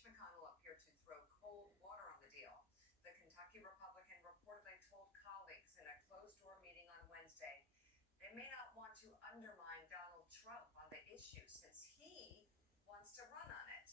Mitch McConnell appeared to throw cold water on the deal. The Kentucky Republican reportedly told colleagues in a closed-door meeting on Wednesday they may not want to undermine Donald Trump on the issue since he wants to run on it.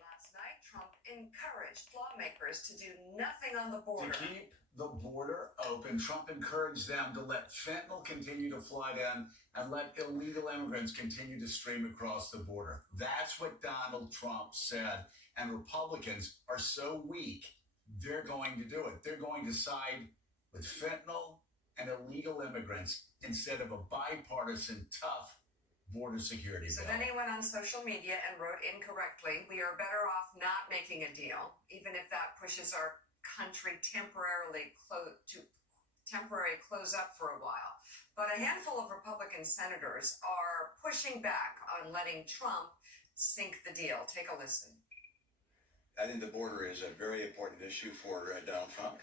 Last night, Trump encouraged lawmakers to do nothing on the border. To keep the border open, Trump encouraged them to let fentanyl continue to fly in and let illegal immigrants continue to stream across the border. That's what Donald Trump said. And Republicans are so weak, they're going to do it. They're going to side with fentanyl and illegal immigrants instead of a bipartisan, tough border security bill. So then he went on social media and wrote incorrectly, "We are better off not making a deal, even if that pushes our country temporarily close up for a while." But a handful of Republican senators are pushing back on letting Trump sink the deal. Take a listen. I think the border is a very important issue for Donald Trump,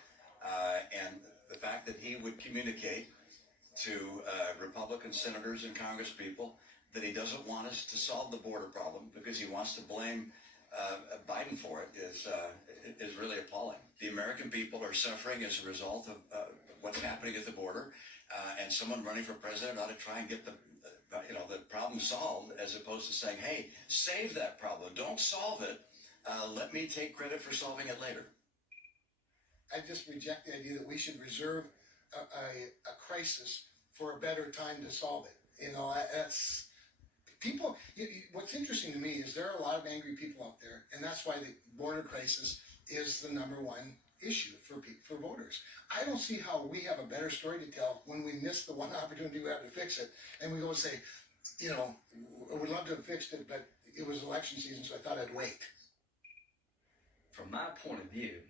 and the fact that he would communicate to Republican senators and congresspeople that he doesn't want us to solve the border problem because he wants to blame Biden for it is really appalling. The American people are suffering as a result of what's happening at the border, and someone running for president ought to try and get the problem solved, as opposed to saying, "Hey, save that problem. Don't solve it. Let me take credit for solving it later." I just reject the idea that we should reserve a crisis for a better time to solve it. That's people. What's interesting to me is there are a lot of angry people out there, and that's why the border crisis is the number one issue for voters. I don't see how we have a better story to tell when we miss the one opportunity we have to fix it, and we go and say, we'd love to have fixed it, but it was election season, so I thought I'd wait. From my point of view,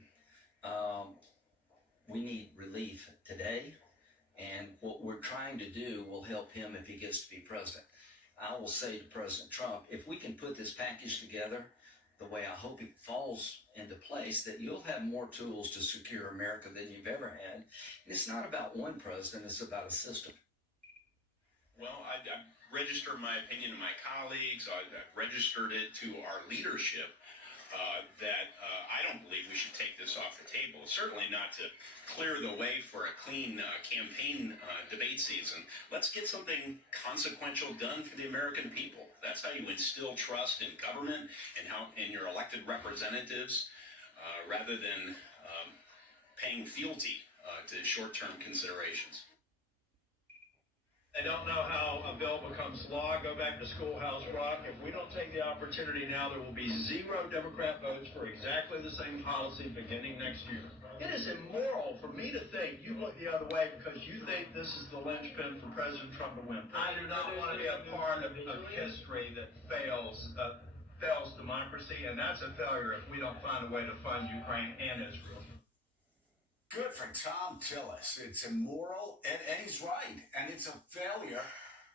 we need relief today, and what we're trying to do will help him if he gets to be president. I will say to President Trump, if we can put this package together the way I hope it falls into place, that you'll have more tools to secure America than you've ever had. And it's not about one president, it's about a system. Well, I registered my opinion to my colleagues. I registered it to our leadership that I don't believe we should take this off the table. Certainly not to clear the way for a clean campaign debate season. Let's get something consequential done for the American people. That's how you instill trust in government and in your elected representatives, rather than paying fealty to short-term considerations. I don't know how a bill becomes law. Go back to Schoolhouse Rock. If we don't take the opportunity now, there will be 0 Democrat votes for exactly the same policy beginning next year. It is immoral for me to think you look the other way because you think this is the linchpin for President Trump to win. I do not want to be a part of history that fails democracy, and that's a failure if we don't find a way to fund Ukraine and Israel. Good for Tom Tillis. It's immoral, and he's right. And it's a failure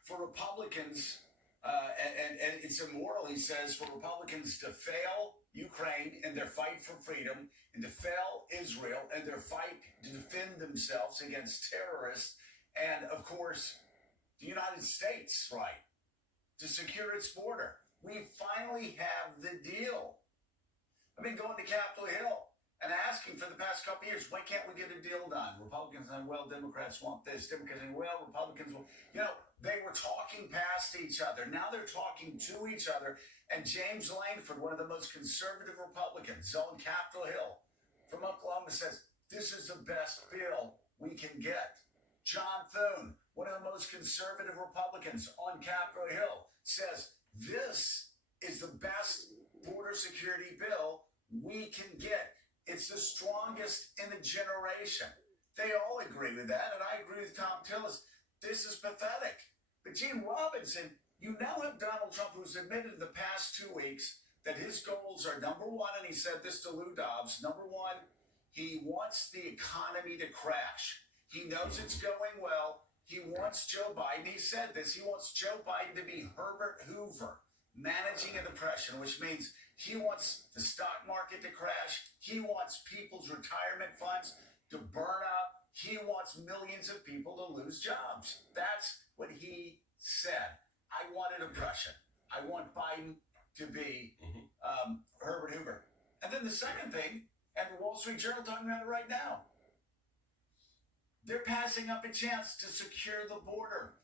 for Republicans, and it's immoral, he says, for Republicans to fail Ukraine in their fight for freedom and to fail Israel in their fight to defend themselves against terrorists, and, of course, the United States' right to secure its border. We finally have the deal. I've been going to Capitol Hill and asking for the past couple of years, why can't we get a deal done? Republicans saying, well, Democrats want this. Democrats saying, well, Republicans want... they were talking past each other. Now they're talking to each other. And James Langford, one of the most conservative Republicans on Capitol Hill from Oklahoma, says, this is the best bill we can get. John Thune, one of the most conservative Republicans on Capitol Hill, says, this is the best border security bill we can get. It's the strongest in a generation. They all agree with that, and I agree with Tom Tillis. This is pathetic. But Gene Robinson, you now have Donald Trump, who's admitted in the past 2 weeks that his goals are, number one, and he said this to Lou Dobbs, number one, he wants the economy to crash. He knows it's going well. He wants Joe Biden, he said this, he wants Joe Biden to be Herbert Hoover, managing a depression, which means he wants the stock market to crash. He wants people's retirement funds to burn up. He wants millions of people to lose jobs. That's what he said. I want a depression. I want Biden to be Herbert Hoover. And then the second thing, and the Wall Street Journal talking about it right now, they're passing up a chance to secure the border.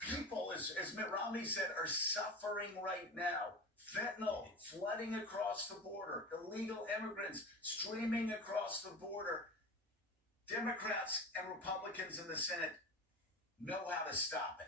People, as Mitt Romney said, are suffering right now. Fentanyl flooding across the border, illegal immigrants streaming across the border. Democrats and Republicans in the Senate know how to stop it.